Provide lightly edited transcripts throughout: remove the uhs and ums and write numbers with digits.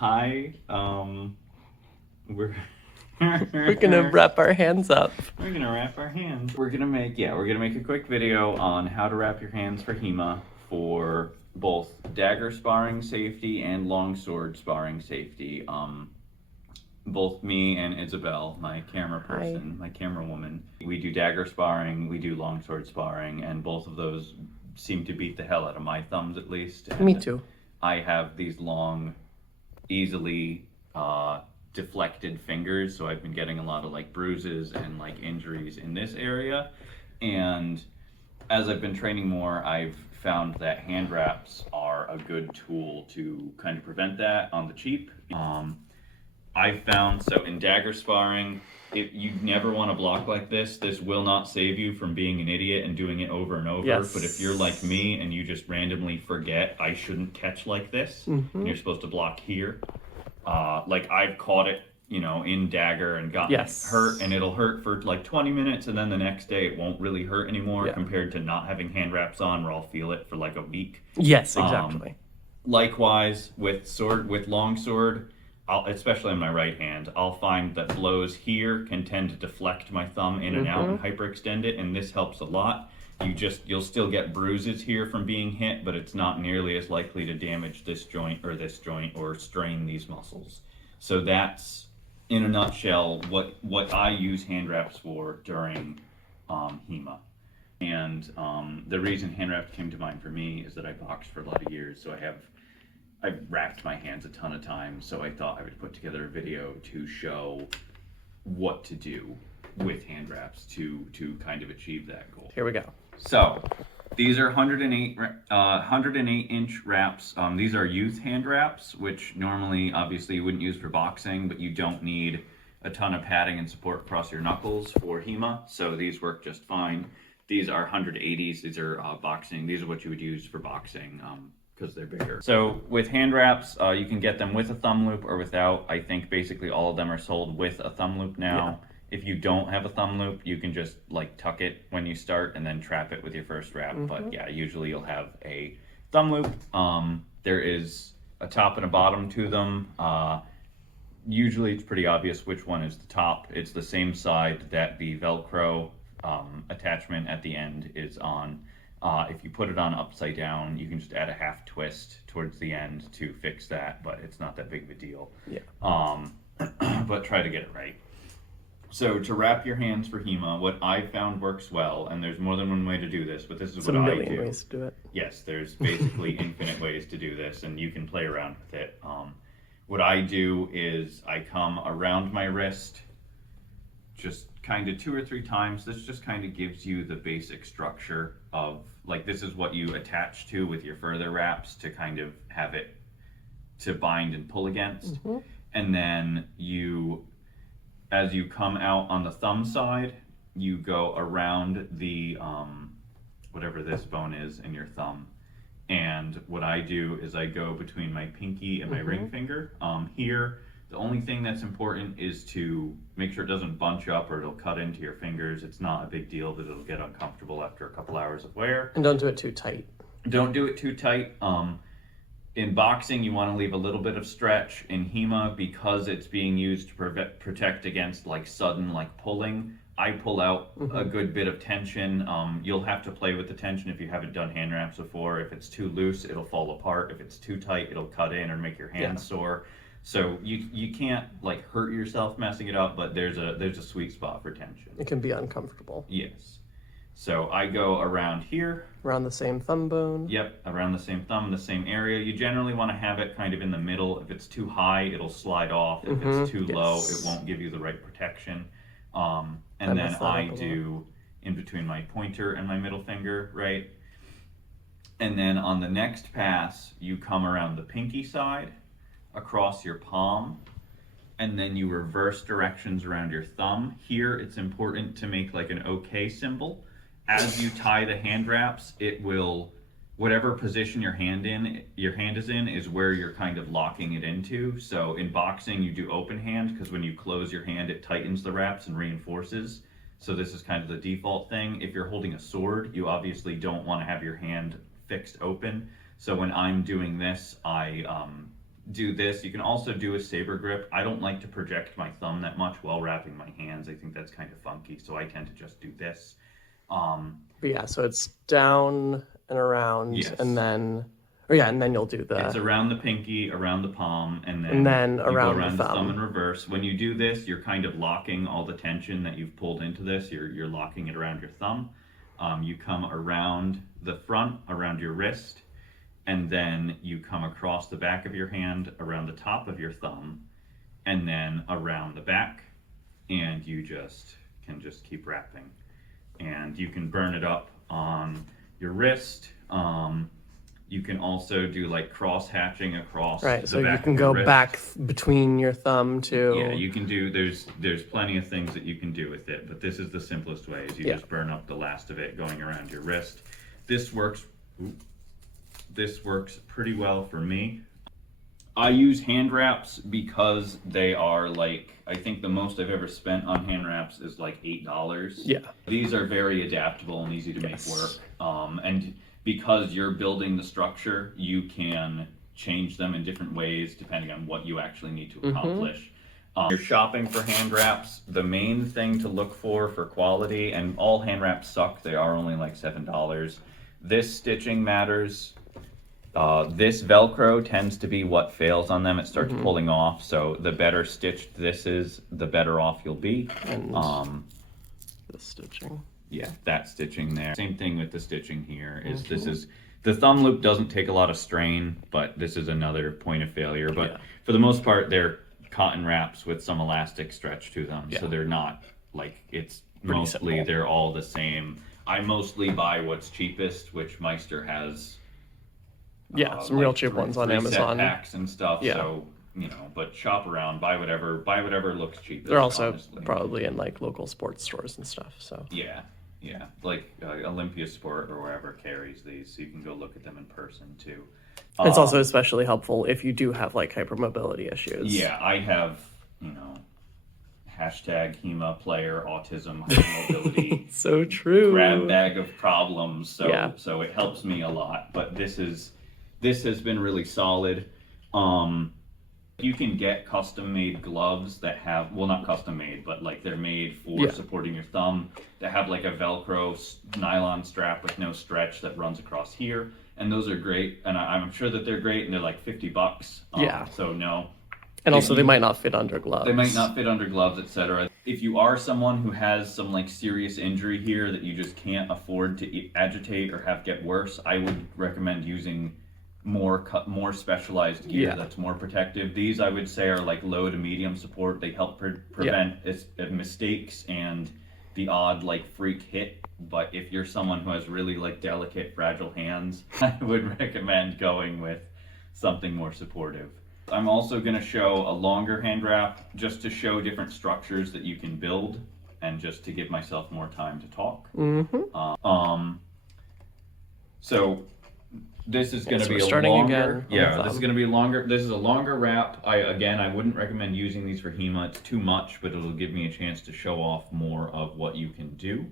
Hi, we're We're gonna wrap our hands up. We're gonna wrap our hands. We're gonna make a quick video on how to wrap your hands for HEMA for both dagger sparring safety and longsword sparring safety. Both me and Isabel, my camera person, my camera woman, we do dagger sparring, we do longsword sparring, and both of those seem to beat the hell out of my thumbs, at least. And me too. I have these long, easily deflected fingers, so I've been getting a lot of like bruises and like injuries in this area. And as I've been training more, I've found that hand wraps are a good tool to kind of prevent that on the cheap. I've found, so in dagger sparring, you never want to block like this. This will not save you from being an idiot and doing it over and over. Yes. But if you're like me and you just randomly forget, I shouldn't catch like this, and you're supposed to block here. Like I've caught it, in dagger and gotten hurt, and it'll hurt for like 20 minutes, and then the next day it won't really hurt anymore compared to not having hand wraps on, where I'll feel it for like a week. Yes, exactly. Likewise with longsword, especially on my right hand, I'll find that blows here can tend to deflect my thumb in and out and hyperextend it, and this helps a lot. You'll still get bruises here from being hit, but it's not nearly as likely to damage this joint or strain these muscles. So that's, in a nutshell, what I use hand wraps for during HEMA. And the reason hand wraps came to mind for me is that I boxed for a lot of years, so I've wrapped my hands a ton of times, so I thought I would put together a video to show what to do with hand wraps to kind of achieve that goal. Here we go. So these are 108 inch wraps. These are youth hand wraps, which normally obviously you wouldn't use for boxing, but you don't need a ton of padding and support across your knuckles for HEMA, so these work just fine. These are 180s. These are boxing. These are what you would use for boxing. Because they're bigger. So with hand wraps, you can get them with a thumb loop or without. I think basically all of them are sold with a thumb loop now. Yeah. If you don't have a thumb loop, you can just like tuck it when you start and then trap it with your first wrap. But yeah, usually you'll have a thumb loop. There is a top and a bottom to them. Usually it's pretty obvious which one is the top. It's the same side that the Velcro attachment at the end is on. If you put it on upside down, you can just add a half twist towards the end to fix that, but it's not that big of a deal. Yeah. But try to get it right. So to wrap your hands for HEMA, what I found works well, and there's more than one way to do this, but this is what I do. There's a million ways to do it. Yes, there's basically infinite ways to do this, and you can play around with it. What I do is I come around my wrist just kind of 2 or 3 times. This just kind of gives you the basic structure of, like, this is what you attach to with your further wraps to kind of have it to bind and pull against. And then as you come out on the thumb side, you go around the whatever this bone is in your thumb. And what I do is I go between my pinky and my ring finger. Here, the only thing that's important is to make sure it doesn't bunch up or it'll cut into your fingers. It's not a big deal, but it'll get uncomfortable after a couple hours of wear. And don't do it too tight. Don't do it too tight. In boxing, you want to leave a little bit of stretch. In HEMA, because it's being used to protect against like sudden like pulling, I pull out a good bit of tension. You'll have to play with the tension if you haven't done hand wraps before. If it's too loose, it'll fall apart. If it's too tight, it'll cut in or make your hands sore. So you can't like hurt yourself messing it up, but there's a sweet spot for tension. It can be uncomfortable. Yes. So I go around here. Around the same thumb bone. Yep, around the same thumb, the same area. You generally want to have it kind of in the middle. If it's too high, it'll slide off. If it's too low, it won't give you the right protection. And then I do in between my pointer and my middle finger, right? And then on the next pass, you come around the pinky side, across your palm, and then you reverse directions around your thumb. Here, it's important to make like an OK symbol. As you tie the hand wraps, it will, whatever position your hand is in is where you're kind of locking it into. So in boxing, you do open hand because when you close your hand, it tightens the wraps and reinforces. So this is kind of the default thing. If you're holding a sword, you obviously don't want to have your hand fixed open. So when I'm doing this, I do this. You can also do a saber grip. I don't like to project my thumb that much while wrapping my hands. I think that's kind of funky, so I tend to just do this. But yeah, so it's down and around, Yes. and then, and then you'll do It's the, around the pinky, around the palm, and then And you around go the around the thumb. thumb in reverse. When you do this, you're kind of locking all the tension that you've pulled into this. You're locking it around your thumb. You come around the front, around your wrist, and then you come across the back of your hand, around the top of your thumb, and then around the back, and you can just keep wrapping. And you can burn it up on your wrist. You can also do like cross hatching across right, the so you back can of your go wrist. back between your thumb to, Yeah, you can do, there's plenty of things that you can do with it, but this is the simplest way, is you Yeah. just burn up the last of it going around your wrist. This works pretty well for me. I use hand wraps because they are like, I think the most I've ever spent on hand wraps is like $8. Yeah. These are very adaptable and easy to make work. And because you're building the structure, you can change them in different ways depending on what you actually need to accomplish. You're shopping for hand wraps, the main thing to look for quality, and all hand wraps suck, they are only like $7. This stitching matters. This Velcro tends to be what fails on them. It starts pulling off, so the better stitched this is, the better off you'll be. and the stitching. Yeah, that stitching there. Same thing with the stitching here, is this is, the thumb loop doesn't take a lot of strain, but this is another point of failure. But Yeah. for the most part, they're cotton wraps with some elastic stretch to them. So Yeah. they're not, like, it's Pretty mostly, simple. they're all the same. I mostly buy what's cheapest, which Meister has. Yeah, some real like cheap ones on three Amazon. set packs and stuff. Yeah. So, you know, but shop around, buy whatever looks cheapest. They're also honestly. probably in like local sports stores and stuff. So Yeah, like Olympia Sport or wherever carries these, so you can go look at them in person too. it's also especially helpful if you do have like hypermobility issues. Yeah, I have, you know, hashtag HEMA player autism hypermobility So true. grab bag of problems. So Yeah. so it helps me a lot. But this has been really solid. You can get custom made gloves that have, well, not custom made, but like they're made for Yeah. supporting your thumb, that have like a Velcro nylon strap with no stretch that runs across here. And those are great. And I'm sure that they're great, and they're like $50. Yeah. So no. And If also they you- might not fit under gloves. They might not fit under gloves, etc. If you are someone who has some like serious injury here that you just can't afford to agitate or have get worse, I would recommend using more specialized gear Yeah. that's more protective. These I would say are like low to medium support. They help prevent mistakes and the odd like freak hit. But if you're someone who has really like delicate, fragile hands, I would recommend going with something more supportive. I'm also going to show a longer hand wrap just to show different structures that you can build and just to give myself more time to talk. So this is going to so be we're a starting longer, again on the this is thumb. going to be a longer, this is a longer wrap. I wouldn't recommend using these for HEMA. It's too much, but it'll give me a chance to show off more of what you can do.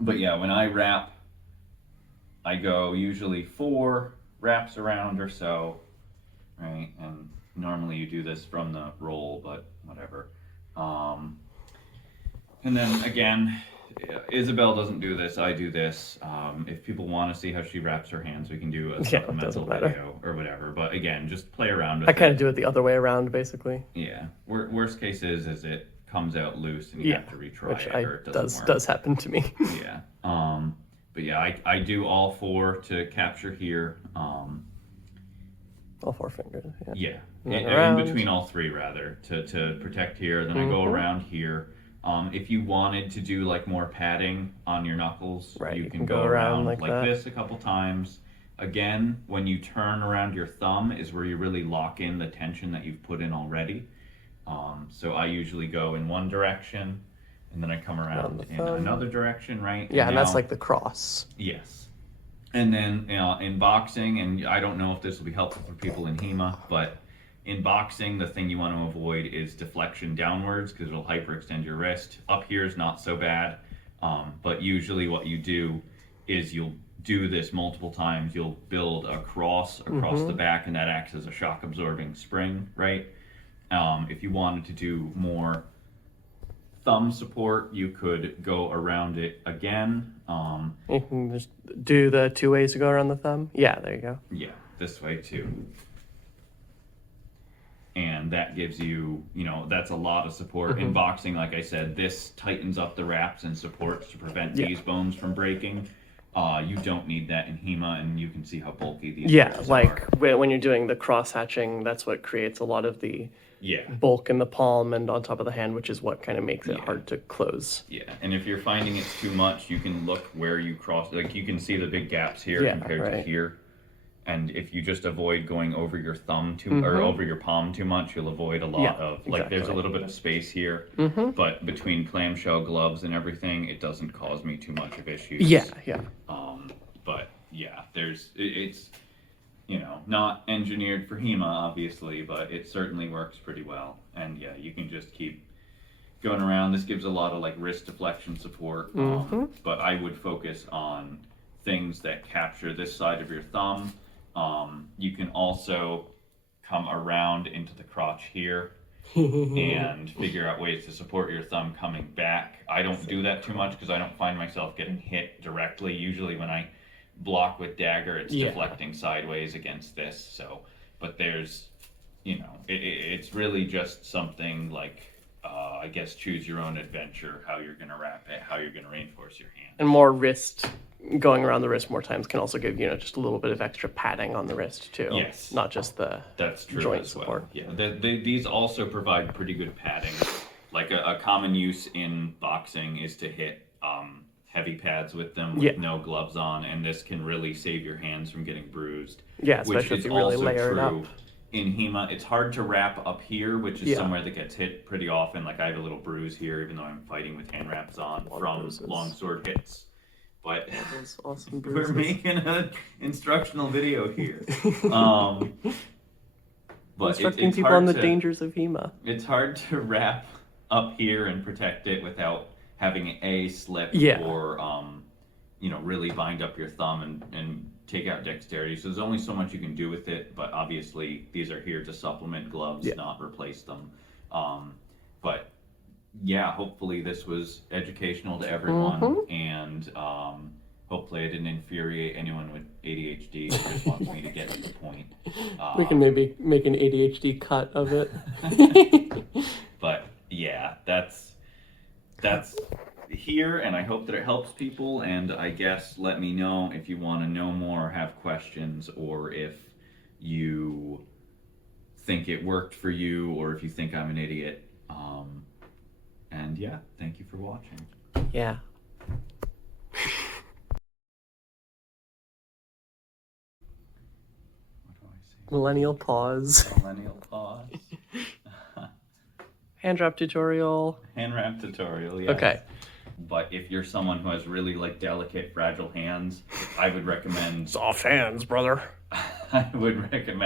But yeah, when I wrap, I go usually 4 wraps around or so. Right, and normally you do this from the roll, but whatever. And then again, Isabel doesn't do this, I do this. If people want to see how she wraps her hands, we can do a it supplemental doesn't matter. video or whatever. But again, just play around with I kind it. of do it the other way around, basically. Yeah, worst case is it comes out loose and you Yeah, have to retry which it or it doesn't work. does happen to me. Yeah. But yeah, I do all 4 to capture here. All 4 fingers. Yeah. Yeah, And in around. between all 3 rather, to protect here. Then I go around here. If you wanted to do like more padding on your knuckles, Right, you you can can go go around around like that. this a couple times. Again, when you turn around your thumb is where you really lock in the tension that you've put in already. So I usually go in one direction, and then I come around the in thumb. another direction, right? Yeah, and that's now- like the cross. Yes. And then in boxing, and I don't know if this will be helpful for people in HEMA, but in boxing, the thing you want to avoid is deflection downwards because it'll hyperextend your wrist. Up here is not so bad, but usually what you do is you'll do this multiple times, you'll build a cross across the back, and that acts as a shock absorbing spring, right? If you wanted to do more thumb support, you could go around it again. You can just do the 2 ways to go around the thumb. Yeah, there you go. Yeah, this way too. And that gives you, that's a lot of support. In boxing, like I said, this tightens up the wraps and supports to prevent these bones from breaking. You don't need that in HEMA, and you can see how bulky these wraps like are. when you're doing the cross hatching, that's what creates a lot of the Yeah. bulk in the palm and on top of the hand, which is what kind of makes it hard to close. Yeah, and if you're finding it's too much, you can look where you cross. Like, you can see the big gaps here compared to here. And if you just avoid going over your thumb or over your palm too much, you'll avoid a lot of, like, there's a little bit of space here, but between clamshell gloves and everything, it doesn't cause me too much of issues. Yeah. But yeah, it's, not engineered for HEMA, obviously, but it certainly works pretty well. And yeah, you can just keep going around. This gives a lot of, like, wrist deflection support, but I would focus on things that capture this side of your thumb. You can also come around into the crotch here and figure out ways to support your thumb coming back. I don't do that too much because I don't find myself getting hit directly. Usually when I block with dagger, it's deflecting sideways against this. So, but there's, it's really just something like, I guess, choose your own adventure, how you're going to wrap it, how you're going to reinforce your hand. And more wrist, going around the wrist more times can also give, just a little bit of extra padding on the wrist too. Yes. Not just the joint support. Yeah, these also provide pretty good padding. Like a common use in boxing is to hit heavy pads with them with no gloves on, and this can really save your hands from getting bruised. Yeah, especially if you really layer it up. In HEMA, it's hard to wrap up here, which is somewhere that gets hit pretty often. Like, I have a little bruise here, even though I'm fighting with hand wraps on from longsword hits. But awesome we're making an instructional video here. But instructing it's people hard on the dangers of HEMA. It's hard to wrap up here and protect it without having a slip or really bind up your thumb and take out dexterity. So there's only so much you can do with it, but obviously these are here to supplement gloves, not replace them. But yeah, hopefully this was educational to everyone, and hopefully I didn't infuriate anyone with ADHD who just wants me to get to the point. We can maybe make an ADHD cut of it. But yeah, that's here, and I hope that it helps people. And I guess let me know if you want to know more or have questions, or if you think it worked for you, or if you think I'm an idiot. And yeah, thank you for watching. Yeah. What do I say? Millennial pause. Millennial pause. Hand wrap tutorial. Hand wrap tutorial, yes. Okay. But if you're someone who has really, like, delicate, fragile hands, I would recommend... Soft hands, brother. I would recommend